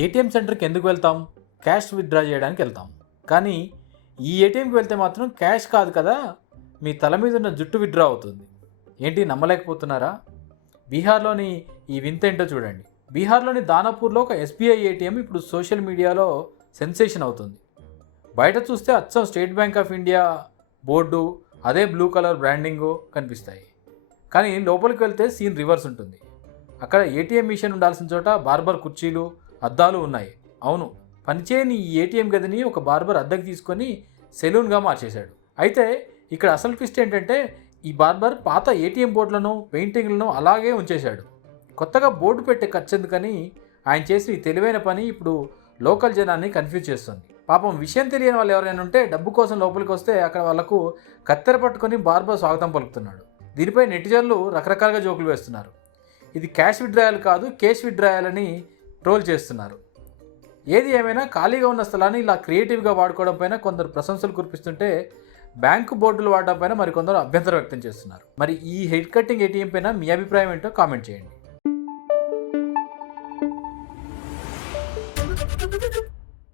ATM సెంటర్కి ఎందుకు వెళ్తాం? క్యాష్ విత్డ్రా చేయడానికి వెళ్తాం. కానీ ఈ ఏటీఎంకి వెళ్తే మాత్రం క్యాష్ కాదు కదా, మీ తల మీద ఉన్న జుట్టు విత్డ్రా అవుతుంది. ఏంటి నమ్మలేకపోతున్నారా? బీహార్లోని ఈ వింత ఏంటో చూడండి. బీహార్లోని దానాపూర్లో ఒక ఎస్బీఐ ఏటీఎం ఇప్పుడు సోషల్ మీడియాలో సెన్సేషన్ అవుతుంది. బయట చూస్తే అచ్చం state bank of India board, అదే బ్లూ కలర్ బ్రాండింగు కనిపిస్తాయి. కానీ లోపలికి వెళ్తే సీన్ రివర్స్ ఉంటుంది. అక్కడ ఏటీఎం మిషన్ ఉండాల్సిన చోట బార్బర్ కుర్చీలు, అద్దాలు ఉన్నాయి. అవును, పనిచేయని ఈ ఏటీఎం గదిని ఒక బార్బర్ అద్దెకు తీసుకొని సెలూన్గా మార్చేశాడు. అయితే ఇక్కడ అసలు ట్విస్ట్ ఏంటంటే, ఈ బార్బర్ పాత ఏటీఎం బోర్డులను, పెయింటింగ్లను అలాగే ఉంచేశాడు. కొత్తగా బోర్డు పెట్టే ఖర్చు ఎందుకని ఆయన చేసిన ఈ తెలివైన పని ఇప్పుడు లోకల్ జనాన్ని కన్ఫ్యూజ్ చేస్తుంది. పాపం విషయం తెలియని వాళ్ళు ఎవరైనా ఉంటే డబ్బు కోసం లోపలికి వస్తే అక్కడ వాళ్ళకు కత్తెర పట్టుకొని బార్బర్ స్వాగతం పలుకుతున్నాడు. దీనిపై నెటిజన్లు రకరకాలుగా జోకులు వేస్తున్నారు. ఇది క్యాష్ విత్డ్రాయల్ కాదు, కేష్ విత్డ్రాయల్ అని ట్రోల్ చేస్తున్నారు. ఏది ఏమైనా ఖాళీగా ఉన్న స్థలాన్ని ఇలా క్రియేటివ్గా వాడుకోవడం పైన కొందరు ప్రశంసలు కురిపిస్తుంటే, బ్యాంకు బోర్డులు వాడడం పైన మరికొందరు అభ్యంతరం వ్యక్తం చేస్తున్నారు. మరి ఈ హెడ్ కటింగ్ ఏటీఎం పైన మీ అభిప్రాయం ఏంటో కామెంట్ చేయండి.